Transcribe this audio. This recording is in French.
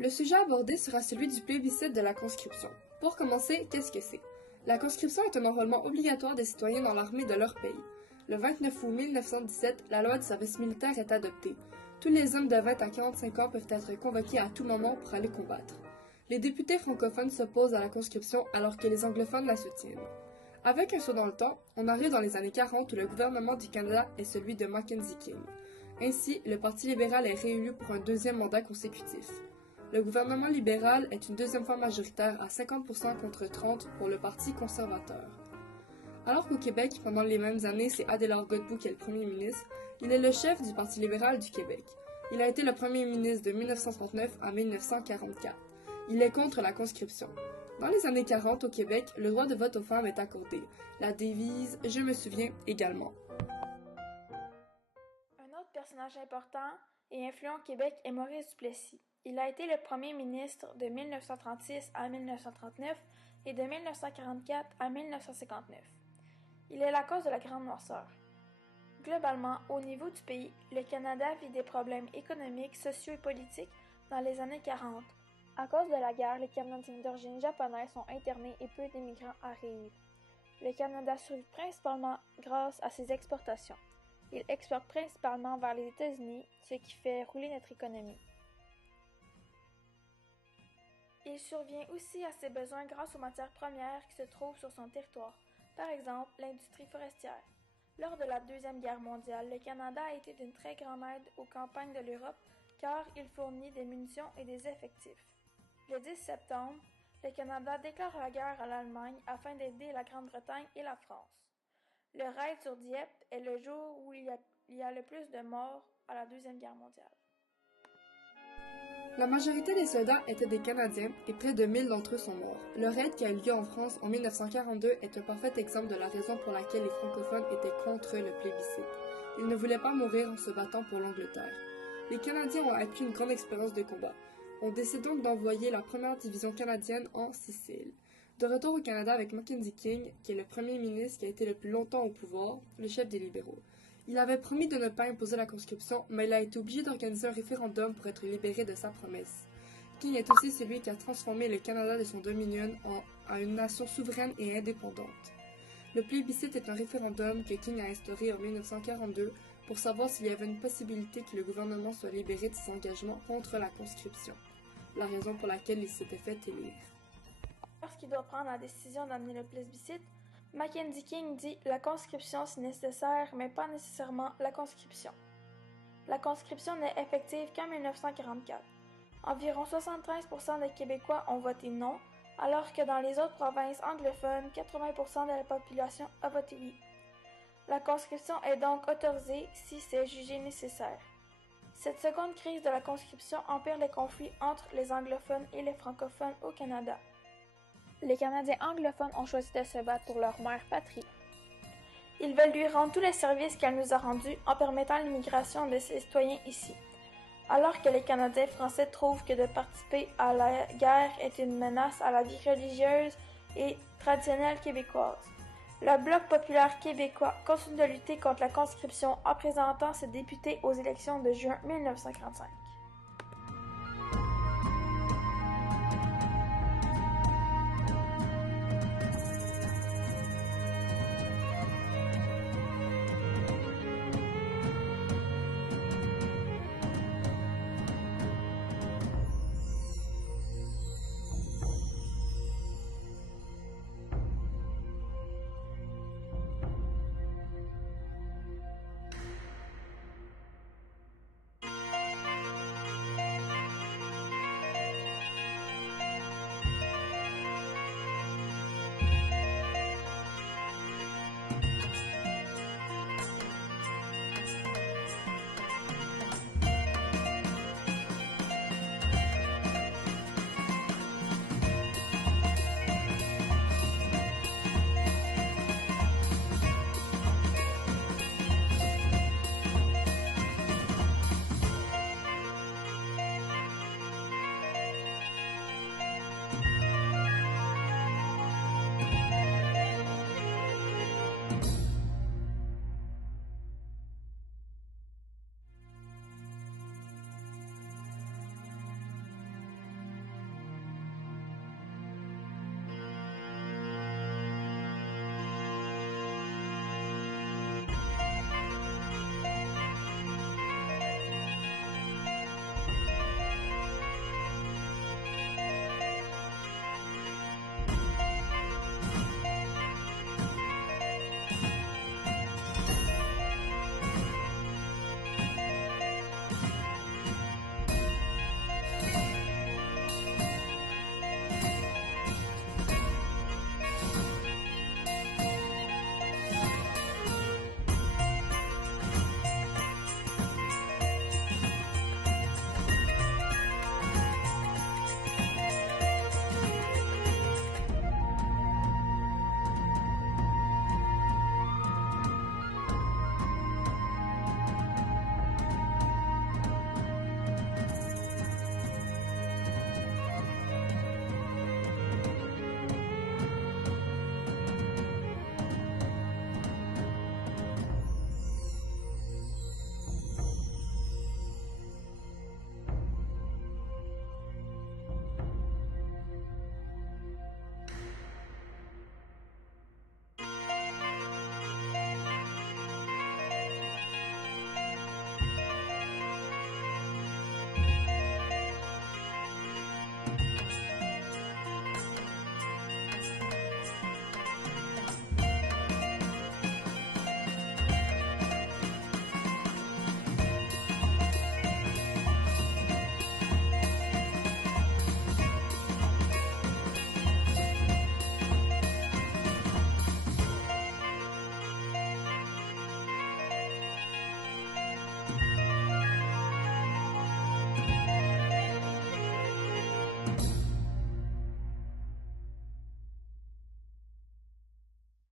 Le sujet abordé sera celui du plébiscite de la conscription. Pour commencer, qu'est-ce que c'est? La conscription est un enrôlement obligatoire des citoyens dans l'armée de leur pays. Le 29 août 1917, la loi du service militaire est adoptée. Tous les hommes de 20 à 45 ans peuvent être convoqués à tout moment pour aller combattre. Les députés francophones s'opposent à la conscription alors que les anglophones la soutiennent. Avec un saut dans le temps, on arrive dans les années 40 où le gouvernement du Canada est celui de Mackenzie King. Ainsi, le Parti libéral est réélu pour un deuxième mandat consécutif. Le gouvernement libéral est une deuxième fois majoritaire à 50% contre 30% pour le Parti conservateur. Alors qu'au Québec, pendant les mêmes années, c'est Adélard Godbout qui est le premier ministre, il est le chef du Parti libéral du Québec. Il a été le premier ministre de 1939 à 1944. Il est contre la conscription. Dans les années 40, au Québec, le droit de vote aux femmes est accordé. La devise « Je me souviens » également. Un autre personnage important et influent au Québec est Maurice Duplessis. Il a été le premier ministre de 1936 à 1939 et de 1944 à 1959. Il est la cause de la Grande Noirceur. Globalement, au niveau du pays, le Canada vit des problèmes économiques, sociaux et politiques dans les années 40. À cause de la guerre, les Canadiens d'origine japonaise sont internés et peu d'immigrants arrivent. Le Canada survit principalement grâce à ses exportations. Il exporte principalement vers les États-Unis, ce qui fait rouler notre économie. Il survient aussi à ses besoins grâce aux matières premières qui se trouvent sur son territoire, par exemple l'industrie forestière. Lors de la Deuxième Guerre mondiale, le Canada a été d'une très grande aide aux campagnes de l'Europe car il fournit des munitions et des effectifs. Le 10 septembre, le Canada déclare la guerre à l'Allemagne afin d'aider la Grande-Bretagne et la France. Le raid sur Dieppe est le jour où il y a le plus de morts à la Deuxième Guerre mondiale. La majorité des soldats étaient des Canadiens et près de 1000 d'entre eux sont morts. Le raid qui a eu lieu en France en 1942 est un parfait exemple de la raison pour laquelle les francophones étaient contre le plébiscite. Ils ne voulaient pas mourir en se battant pour l'Angleterre. Les Canadiens ont acquis une grande expérience de combat. On décide donc d'envoyer la première division canadienne en Sicile. De retour au Canada avec Mackenzie King, qui est le premier ministre qui a été le plus longtemps au pouvoir, le chef des libéraux. Il avait promis de ne pas imposer la conscription, mais il a été obligé d'organiser un référendum pour être libéré de sa promesse. King est aussi celui qui a transformé le Canada de son dominion en une nation souveraine et indépendante. Le plébiscite est un référendum que King a instauré en 1942 pour savoir s'il y avait une possibilité que le gouvernement soit libéré de ses engagements contre la conscription, la raison pour laquelle il s'était fait élire. Lorsqu'il doit prendre la décision d'amener le plébiscite, Mackenzie King dit « La conscription c'est nécessaire, mais pas nécessairement la conscription ». La conscription n'est effective qu'en 1944. Environ 73% des Québécois ont voté non, alors que dans les autres provinces anglophones, 80% de la population a voté oui. La conscription est donc autorisée si c'est jugé nécessaire. Cette seconde crise de la conscription empire les conflits entre les anglophones et les francophones au Canada. Les Canadiens anglophones ont choisi de se battre pour leur mère patrie. Ils veulent lui rendre tous les services qu'elle nous a rendus en permettant l'immigration de ses citoyens ici. Alors que les Canadiens français trouvent que de participer à la guerre est une menace à la vie religieuse et traditionnelle québécoise. Le Bloc populaire québécois continue de lutter contre la conscription en présentant ses députés aux élections de juin 1945.